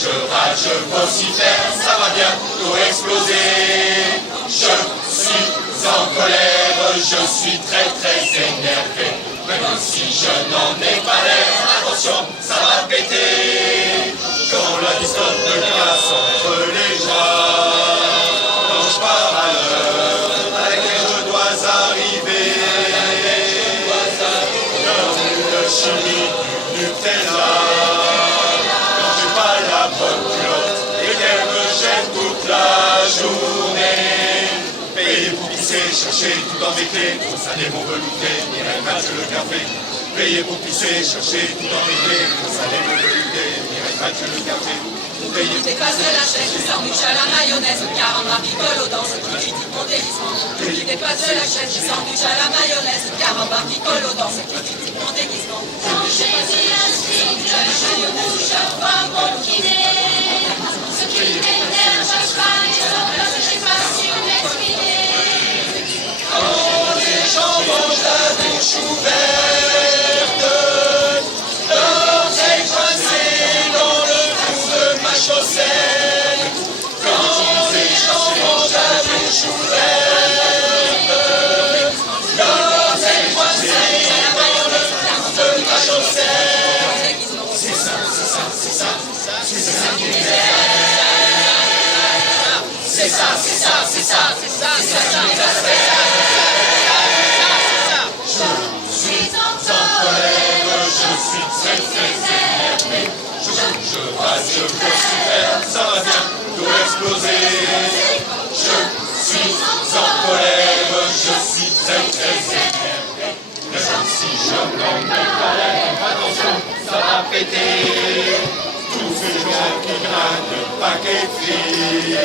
Je rage, je vocifère, ça va bientôt exploser. Je suis en colère, je suis très énervé. Même si je n'en ai pas l'air, attention, ça va péter. Quand la pistole me casse entre les bras, quand je pars à l'heure à laquelle je dois arriver, comme une chimie du Nutella. Chercher tout dans mes clés, pour saler mon velouté, Mireille Mathieu le café. Payez pour pisser, chercher tout dans mes clés, pour saler mon velouté, Mireille Mathieu le café. Tu dépasses de la chaise, du sandwich à la mayonnaise, carambar picolo dans ce qui critique mon déguisement. Tu dépasses de la chaise, du sandwich à la mayonnaise, carambar picolo dans ce qui critique mon déguisement. Quand j'ai dit la sandwich à la mayonnaise, je vois mon kiné. Ce qui m'énerve, je crains les sanglots, j'ai pas su m'exprimer. Quand les gens mangent la bouche ouverte, l'oreille coincée dans le trou de ma chaussette. Quand les gens mangent la bouche ouverte, l'oreille coincée dans le trou de ma chaussette. C'est ça qui m'énerve. C'est ça qui m'énerve. Je rage, je vocifère, ça va bientôt exploser. Je suis en colère, je suis très énervé. Même si je n'en ai pas l'air, attention, ça va péter. Tous ces gens qui gragnent le paquet de filles,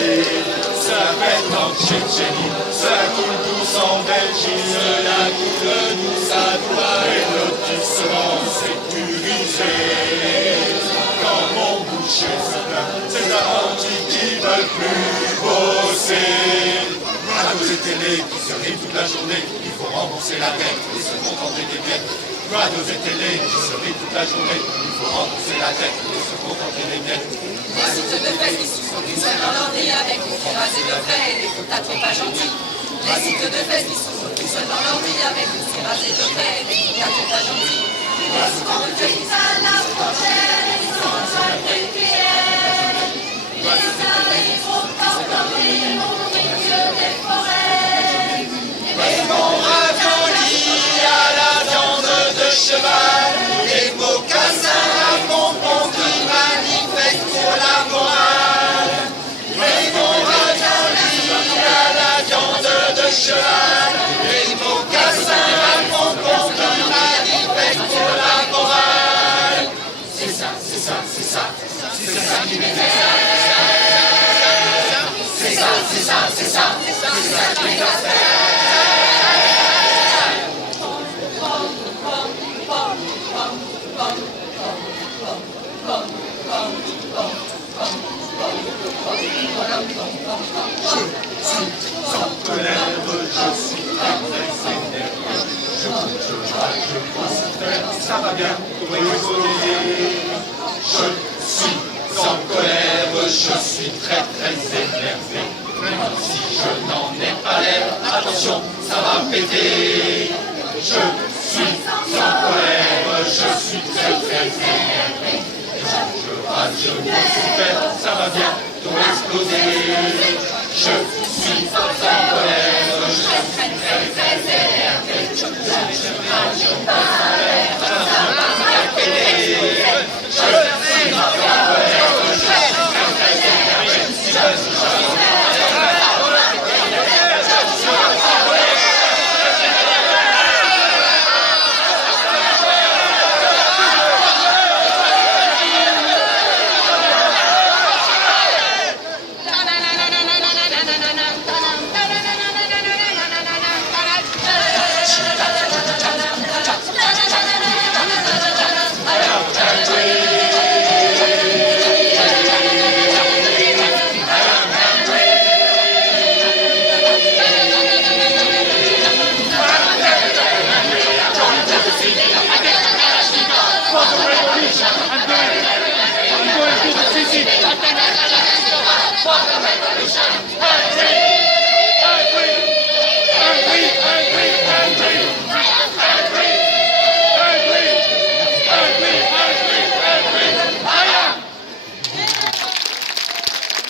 cela pète en Tchétchénie, cela coule douce en Belgique, cela coule douce à Dubaï, et lotissement sécurisé. Quand mon boucher se plaint, c'est apprentis qui veulent plus bosser. Radio et télé qui se rient toute la journée, il faut rembourser la dette et se contenter des miettes. Radio et télé qui se rient toute la journée, il faut rembourser la dette et se contenter des miettes. Les sites de Facebook qui sont tout seuls dans l'ordi avec une tirage de près et des photos trop pas gentils. Les sites de Facebook qui sont tout seuls dans l'ordi avec une tirage de près et des photos trop pas gentils. Les conduits à la frontière, ils sont joints de cuillères. Les arrêts trop forts comme les nourris que des forêts. Et mon ravioli à la viande de cheval, les mocassins à bonbons qui manifestent pour la morale. Et mon ravioli à la viande de cheval, les mocassins à bonbons qui manifestent pour la morale. C'est ça qui m'énerve. C'est ça qui m'énerve. Sans colère, je suis très énervé. Je vocifère, ça va bien pour exploser. Je suis sans colère, je suis très énervé. Même si je n'en ai pas l'air, attention, ça va péter. Je suis sans colère, je suis très énervé. Je rage, je vocifère, ça va bientôt exploser. Je suis sans colère, je suis très énervé. Je rage, je vocifère,